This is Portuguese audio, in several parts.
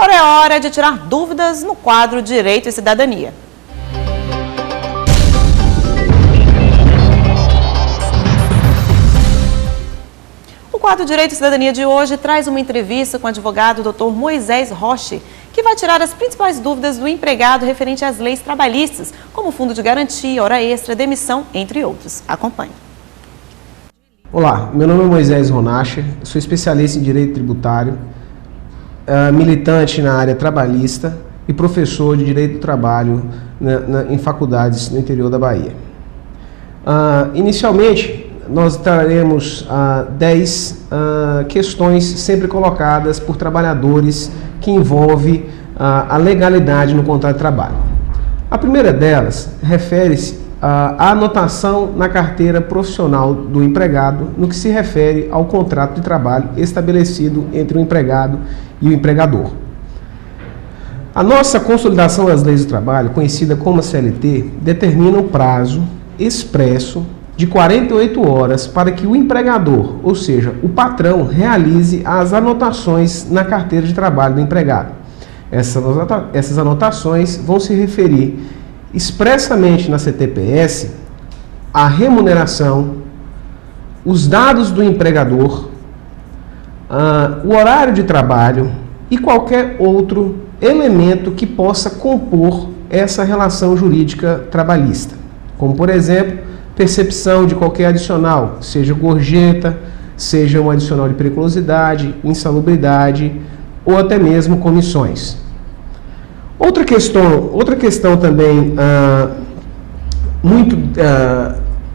Agora é hora de tirar dúvidas no quadro Direito e Cidadania. O quadro Direito e Cidadania de hoje traz uma entrevista com o advogado Dr. Moisés Roche, que vai tirar as principais dúvidas do empregado referente às leis trabalhistas, como fundo de garantia, hora extra, demissão, entre outros. Acompanhe. Olá, meu nome é Moisés Ronache, sou especialista em Direito Tributário, militante na área trabalhista e professor de Direito do Trabalho em faculdades no interior da Bahia. Inicialmente, nós traremos 10 questões sempre colocadas por trabalhadores que envolvem a legalidade no contrato de trabalho. A primeira delas refere-se à anotação na carteira profissional do empregado no que se refere ao contrato de trabalho estabelecido entre o empregado e o empregador. A nossa Consolidação das Leis do Trabalho, conhecida como CLT, determina um prazo expresso de 48 horas para que o empregador, ou seja, o patrão, realize as anotações na carteira de trabalho do empregado. Essas anotações vão se referir expressamente na CTPS à remuneração, os dados do empregador, o horário de trabalho e qualquer outro elemento que possa compor essa relação jurídica trabalhista, como, por exemplo, percepção de qualquer adicional, seja gorjeta, seja um adicional de periculosidade, insalubridade ou até mesmo comissões. Outra questão também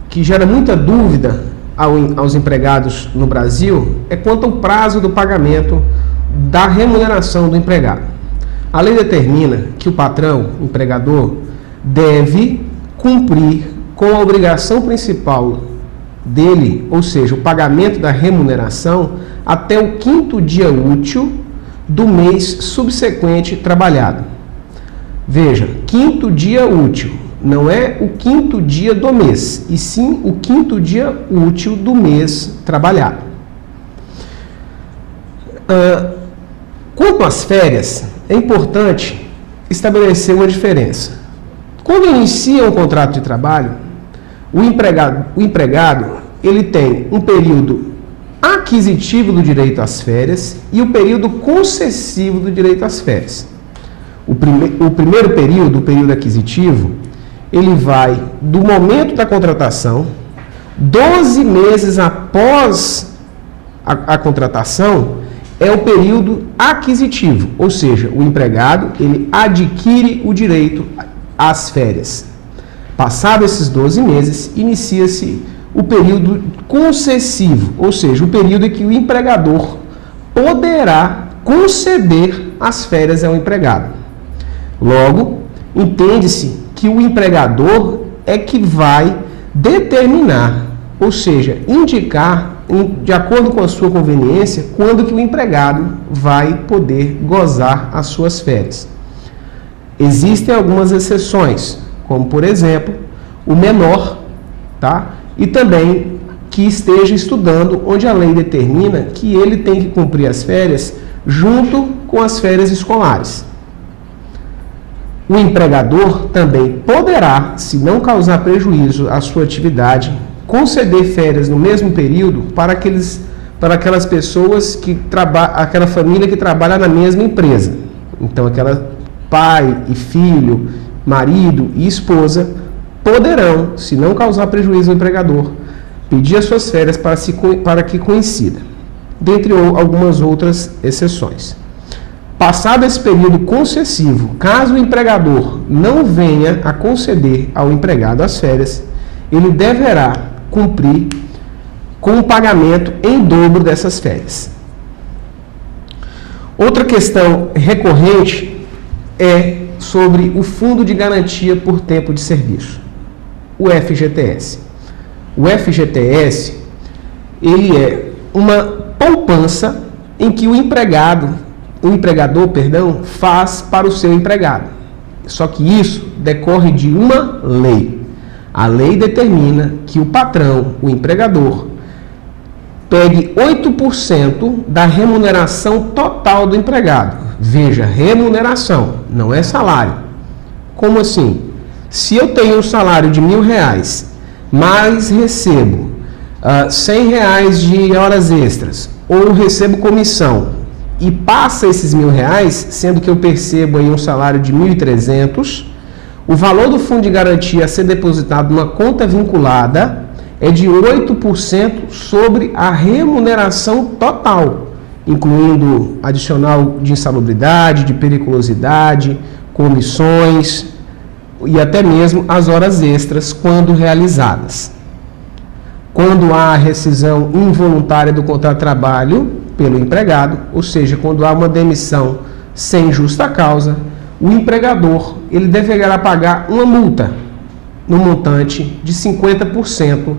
que gera muita dúvida aos empregados no Brasil é quanto ao prazo do pagamento da remuneração do empregado. A lei determina que o patrão, o empregador, deve cumprir com a obrigação principal dele, ou seja, o pagamento da remuneração, até o 5º dia útil do mês subsequente trabalhado. Veja, 5º dia útil, não é o 5º dia do mês, e sim o 5º dia útil do mês trabalhado. Quanto às férias, é importante estabelecer uma diferença. Quando inicia um contrato de trabalho, o empregado ele tem um período aquisitivo do direito às férias e o período concessivo do direito às férias. O primeiro período, o período aquisitivo, ele vai do momento da contratação, 12 meses após a contratação, é o período aquisitivo, ou seja, o empregado ele adquire o direito às férias. Passados esses 12 meses, inicia-se o período concessivo, ou seja, o período em que o empregador poderá conceder as férias ao empregado. Logo, entende-se que o empregador é que vai determinar, ou seja, indicar, de acordo com a sua conveniência, quando que o empregado vai poder gozar as suas férias. Existem algumas exceções, como, por exemplo, o menor, e também que esteja estudando, onde a lei determina que ele tem que cumprir as férias junto com as férias escolares. O empregador também poderá, se não causar prejuízo à sua atividade, conceder férias no mesmo período para aquelas pessoas aquela família que trabalha na mesma empresa. Então, aquela pai e filho, marido e esposa poderão, se não causar prejuízo ao empregador, pedir as suas férias para que coincida, dentre algumas outras exceções. Passado esse período concessivo, caso o empregador não venha a conceder ao empregado as férias, ele deverá cumprir com o pagamento em dobro dessas férias. Outra questão recorrente é sobre o Fundo de Garantia por Tempo de Serviço, o FGTS. O FGTS, ele é uma poupança em que o empregador, faz para o seu empregado. Só que isso decorre de uma lei. A lei determina que o patrão, o empregador, pegue 8% da remuneração total do empregado. Veja, remuneração, não é salário. Como assim? Se eu tenho um salário de R$1.000, mas recebo R$100 de horas extras, ou recebo comissão, e passa esses R$1.000, sendo que eu percebo aí um salário de 1.300, o valor do fundo de garantia a ser depositado numa conta vinculada é de 8% sobre a remuneração total, incluindo adicional de insalubridade, de periculosidade, comissões e até mesmo as horas extras quando realizadas. Quando há rescisão involuntária do contrato de trabalho pelo empregado, ou seja, quando há uma demissão sem justa causa, o empregador ele deverá pagar uma multa no montante de 50%,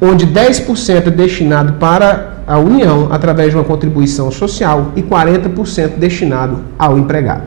onde 10% é destinado para a União através de uma contribuição social e 40% destinado ao empregado.